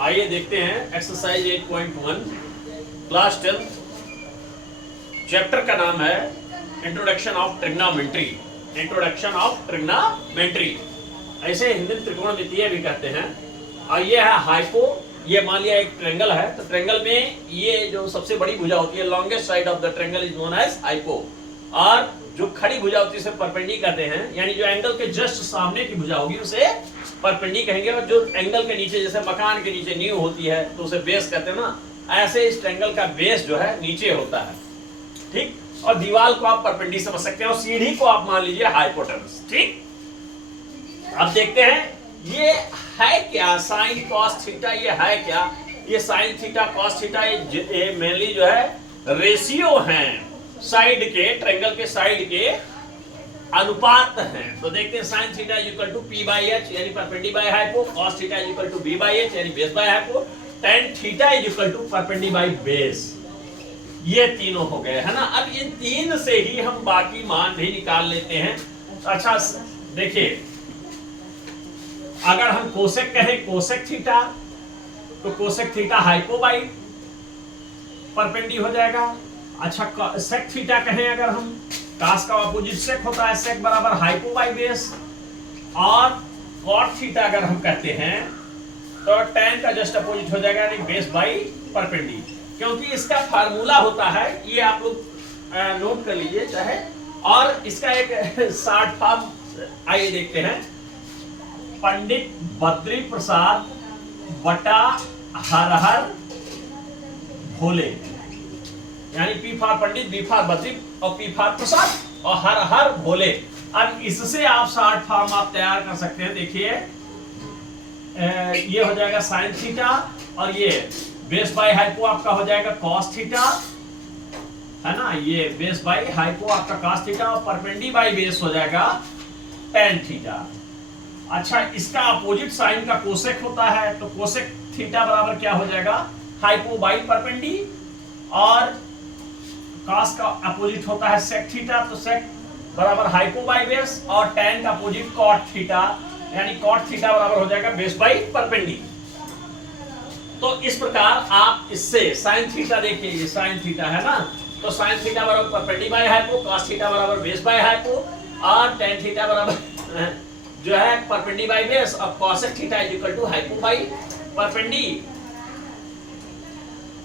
आइए देखते हैं एक्सरसाइज 8.1 क्लास 10 चैप्टर का नाम है introduction of trigonometry. Introduction of trigonometry ऐसे हिंदी में त्रिकोणमितीय भी कहते हैं। और ये है हाइपो। ये मान लिया एक ट्रायंगल है, तो ट्रायंगल में ये जो सबसे बड़ी भुजा होती है, longest side of the triangle is known as hypo. और जो खड़ी भुजा होती है उसे परपेंडी कहते हैं, यानी जो एंगल के जस्ट सामने की भुजा होगी उसे परपेंडी कहेंगे। और जो एंगल के नीचे, जैसे मकान के नीचे नींव होती है तो उसे बेस कहते हैं ना, ऐसे इस ट्रायंगल का बेस जो है नीचे होता है, ठीक। और दीवार को आप परपेंडी समझ सकते हैं और सीढ़ी को आप मान लीजिए हाइपोटेनस, ठीक। अब देखते हैं ये है क्या, साइन कॉस थीटा। ये है क्या, ये साइन थीटा कॉस थीटा ये मेनली जो है रेशियो हैं साइड के, ट्रायंगल के साइड के अनुपात हैं। तो देखते हैं sine theta is equal to p by h यानी perpendi by hypo, cos theta is equal to b by h यानी base by hypo, tan theta is equal to perpendi by base. ये तीनों हो गए, है ना। अब इन तीन से ही हम बाकी मान भी निकाल लेते हैं। अच्छा देखिए, अगर हम कोसेक कहें कोसेक थीटा, तो कोसेक थीटा हाइपो बाई परपेंडी हो जाएगा। अच्छा सेक थीटा कहें अगर हम, कास का अपोजिट सेक होता है, सेक बराबर हाइपो बाई बेस। और कॉट थीटा अगर हम कहते हैं तो टेन का जस्ट अपोजिट हो जाएगा, यानी बेस बाई परपेंडी। क्योंकि इसका फार्मूला होता है, ये आप लोग नोट कर लीजिए चाहे, और इसका एक शॉर्ट फॉर्म आइए देखते हैं। पंडित बद्री प्रसाद बटा हर हर भोले, यानी P for pandit, B for Badri और पी फॉर प्रसाद और हर हर भोले। अब इससे आप शॉर्ट फॉर्म आप तैयार कर सकते हैं। देखिए ये हो जाएगा साइन थीटा और ये बेस बाई हाइपो आपका हो जाएगा कॉस थीटा, है ना। ये बेस बाई हाइपो आपका कॉस थीटा और परपेंडी बाई बेस हो जाएगा टेन थीटा। अच्छा इसका अपोजिट साइन का कोसेक होता है, तो कोसेक थीटा बराबर क्या हो जाएगा, हाइपो बाई परपेंडी। और कॉस का अपोजिट होता है सेक थीटा, तो सेक बराबर हाइपो बाई बेस। और टेन का अपोजिट कॉट थीटा, यानी कॉट थीटा बराबर हो जाएगा बेस बाई परपेंडी। तो इस प्रकार आप इससे साइन थीटा, देखिए ये साइन थीटा है ना, तो साइन थीटा बराबर perpendi by hypo, cos theta बराबर बेस बाई हाइपो और टेन थीटा बराबर जो है परपेंडी बाई बेस और cosec theta is equal to hypo by perpendi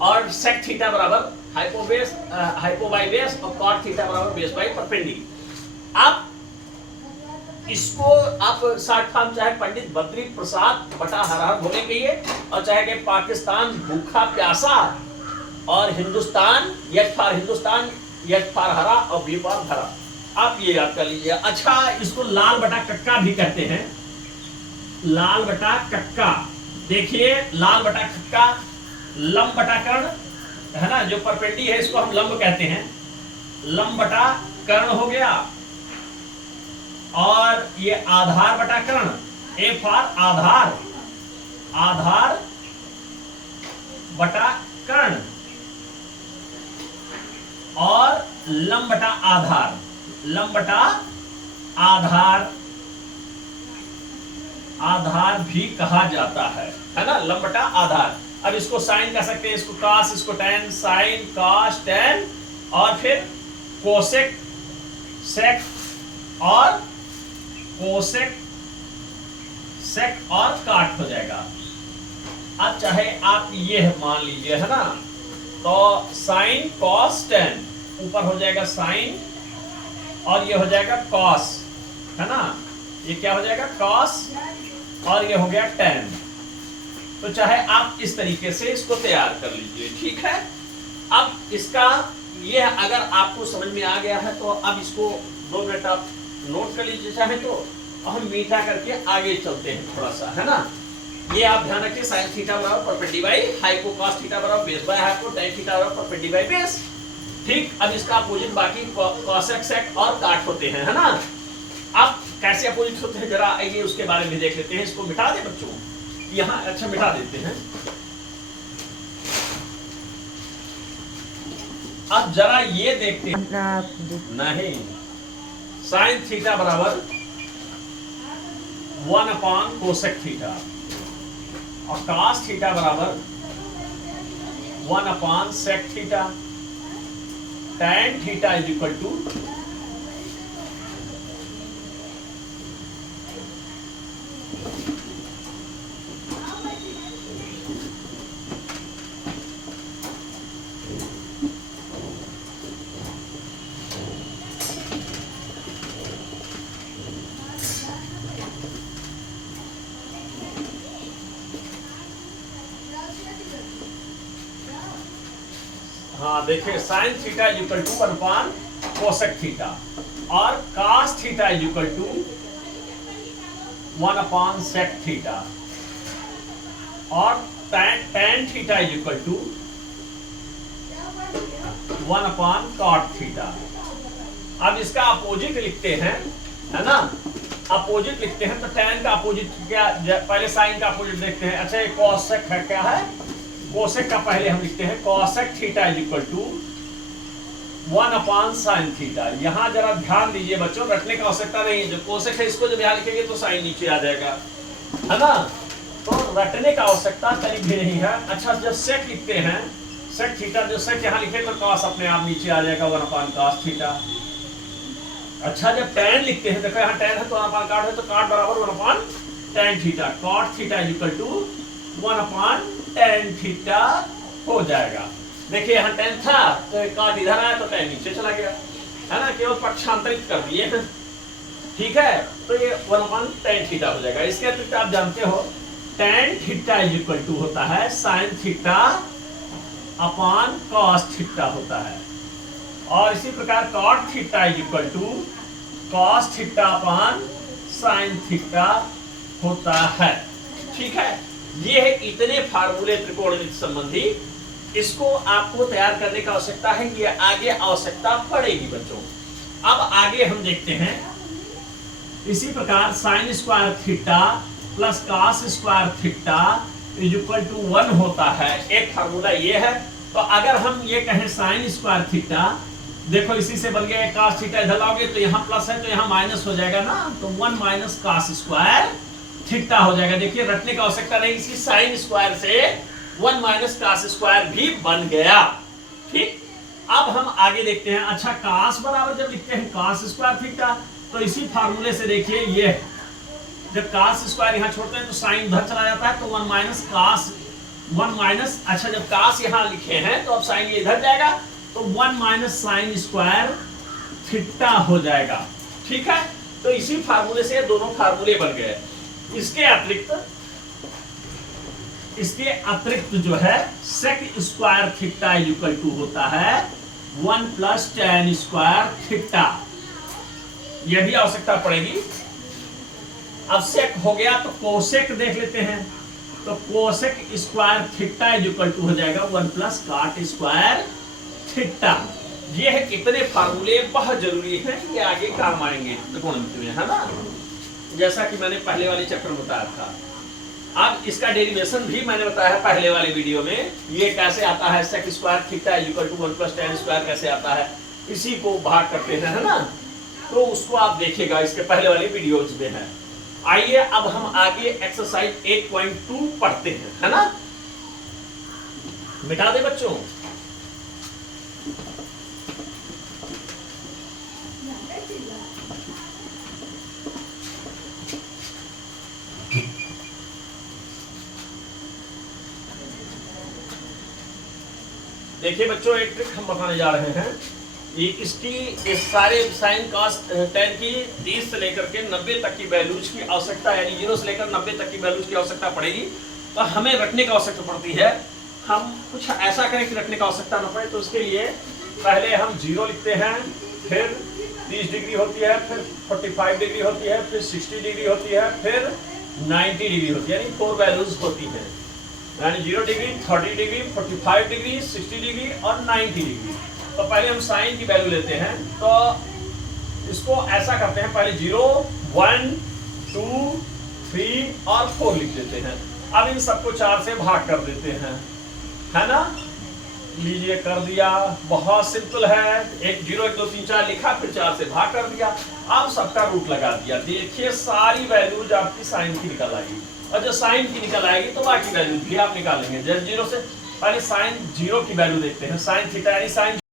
और सेक थीटा बराबर हाइपो बाई बेस और कॉट थीटा बराबर बेस बाई परपेंडी। अब इसको आप शॉर्ट फॉर्म चाहे पंडित बद्री प्रसाद बटा हर हर भोले कहिए, और चाहे कि पाकिस्तान भूखा प्यासा और हिंदुस्तान यच फॉर हिंदुस्तान, यच फॉर हरा और बी फॉर धरा, आप ये याद कर लीजिए। अच्छा इसको लाल बटा कक्का भी कहते हैं, लाल बटा कक्का। देखिए लाल बटा कक्का, लंब बटा कर्ण, है ना, जो परपेंडी है इसको हम लंब कहते हैं, लंब बटा कर्ण हो गया। और ये आधार बटा कर्ण, ए फॉर आधार, आधार बटा कर्ण। और लंब बटा आधार, लंब बटा आधार, आधार भी कहा जाता है ना, लंब बटा आधार। अब इसको साइन कह सकते हैं, इसको कॉस, इसको टेन, साइन कॉस टेन, और फिर कोसेक सेक और कोसेक सेक और काट हो जाएगा। अब चाहे आप ये मान लीजिए, है ना, तो साइन कॉस टेन ऊपर हो जाएगा साइन और ये हो जाएगा कॉस, है ना, ये क्या हो जाएगा कॉस और ये हो गया टेन। तो चाहे आप इस तरीके से इसको तैयार कर लीजिए, ठीक है। अब इसका ये अगर आपको समझ में आ गया है तो अब इसको 2 मिनट आप नोट कर लीजिए चाहे तो, हम मीठा करके आगे चलते हैं थोड़ा सा, है ना। ये आप ध्यान रखिए, साइन थीटा बराबर perpendi by hypo, cos theta बराबर base by hypo, tan theta बराबर परपेंडी बाई बेस, ठीक। अब इसका अपोजिट बाकी कॉसेक सेक और काट होते हैं, है ना। अब कैसे अपोजिट होते हैं जरा आइए उसके बारे में देख लेते हैं। इसको मिटा दे बच्चों, यहाँ अच्छा मिटा देते हैं। अब जरा ये देखते हैं, नहीं, साइन थीटा बराबर 1 अपॉन कोसेक थीटा, और cos थीटा बराबर 1 upon sec theta, tan theta is equal to हाँ देखिए sine theta is equal to 1 upon cosec theta और cos theta is equal to 1 upon sec theta और tan theta is equal to 1 upon cot theta. अब इसका opposite लिखते हैं, है ना, अपोजिट लिखते हैं तो tan का अपोजिट क्या, पहले साइन का अपोजिट देखते हैं। अच्छा ये कोसेक है, क्या है, कोसेक का पहले हम लिखते हैं cosec theta is equal to 1 upon sine theta. यहां जरा ध्यान दीजिए बच्चों, रटने की आवश्यकता नहीं है, जो कोसेक है इसको जब यहां लिखेंगे तो साइन नीचे आ जाएगा, है ना, तो रटने की आवश्यकता कहीं भी नहीं है। अच्छा जब सेक लिखते हैं, सेक थीटा, जो सेक यहां लिखे तो कॉस अपने आप नीचे आ जाएगा 1 अपॉन कॉस थीटा। अच्छा जब tan लिखते हैं, देखो यहाँ tan है तो 1 अपॉन cot है, तो cot बराबर 1 upon tan theta, cot theta is equal to 1 upon tan theta हो जाएगा। देखिए यहाँ tan था तो cot इधर आया तो tan नीचे चला गया, है ना, केवल पक्षांतरित कर दिए हैं, ठीक है, तो ये 1 अपॉन tan थीटा हो जाएगा। इसके अतिरिक्त आप जानते हो tan theta is equal to होता है sin theta upon cos theta होता है, और इसी प्रकार cot theta is equal to cos theta upon sin theta होता है, ठीक है। ये है इतने फार्मूले त्रिकोणमिति संबंधी, इसको आपको तैयार करने की आवश्यकता है, ये आगे आवश्यकता पड़ेगी बच्चों। अब आगे हम देखते हैं, इसी प्रकार sine square theta plus cos square theta is equal to 1 होता है, एक फार्मूला ये है। तो अगर हम ये कहें साइन स्क्वायर थीटा, देखो इसी से बन गया कॉस थीटा, इधर लाओगे तो यहाँ प्लस है तो यहाँ माइनस हो जाएगा ना, तो 1 माइनस कॉस स्क्वायर थीटा हो जाएगा। देखिए रटने की आवश्यकता नहीं, इसी साइन स्क्वायर से 1 माइनस कॉस स्क्वायर भी बन गया, ठीक। अब हम आगे देखते हैं। अच्छा कॉस बराबर जब लिखते हैं कॉस स्क्वायर थीटा, तो इसी फार्मूले से देखिए ये जब कॉस स्क्वायर यहाँ छोड़ते हैं तो साइन उधर चला जाता है, तो 1 माइनस कॉस 1 माइनस, अच्छा जब कॉस यहाँ लिखे हैं तो अब साइन ये इधर जाएगा तो 1 माइनस साइन स्क्वायर थीटा हो जाएगा, ठीक है। तो इसी फार्मूले से दोनों फार्मूले बन गए। इसके अतिरिक्त जो है sec square theta is equal to होता है 1 प्लस tan स्क्वायर थीटा, यह भी आवश्यकता पड़ेगी। अब सेक हो गया तो कोसेक देख लेते हैं, तो cosec square theta is equal to हो जाएगा 1 प्लस कॉट स्क्वायर थीटा। ये है कितने फार्मूले बहुत जरूरी है, ये आगे काम आएंगे त्रिकोणमिति में, है ना, जैसा कि मैंने पहले वाले चैप्टर में बताया था। अब इसका डेरिवेशन भी मैंने बताया है पहले वाले वीडियो में, ये कैसे आता है, sec square theta is equal to 1 plus tan square कैसे आता है, इसी को भाग करते हैं, है ना, तो उसको आप देखिएगा, इसके पहले वाले वीडियोज में है। आइए अब हम आगे एक्सरसाइज 8.2 पढ़ते हैं, है ना, मिटा दे बच्चों। देखिए बच्चों एक ट्रिक हम बताने जा रहे हैं, ये इसकी इस सारे साइन कॉस tan की 30 से लेकर के 90 तक की वैल्यूज की आवश्यकता, यानी 0 से लेकर 90 तक की वैल्यूज की आवश्यकता पड़ेगी। तो हमें रखने की आवश्यकता पड़ती है, हम कुछ ऐसा करें कि रखने की आवश्यकता न पड़े, तो उसके लिए पहले हम 0 लिखते हैं, फिर 30 डिग्री होती है, फिर 45 डिग्री होती है, फिर 60 डिग्री होती है, फिर 90 डिग्री होती है, यानी 4 वैल्यूज होती है, यानी 0 डिग्री, 30 डिग्री, 45 डिग्री, 60 डिग्री और 90 डिग्री। तो पहले हम साइन की वैल्यू लेते हैं, तो इसको ऐसा करते हैं, पहले 0, 1, 2, 3 और 4 लिख देते हैं। अब इन सबको 4 से भाग कर देते हैं, है ना, लीजिए कर दिया, बहुत सिंपल है, 1 0 1 2 3 4 लिखा, फिर 4 से भाग कर दिया, अब सबका रूट लगा दिया। देखिए सारी वैल्यूज आपकी साइन की निकल आई, और जो साइन की निकल आएगी तो बाकी वैल्यू भी आप निकालेंगे। जैसे 0 से पहले साइन 0 की वैल्यू देखते हैं, साइन थीटा यानी साइन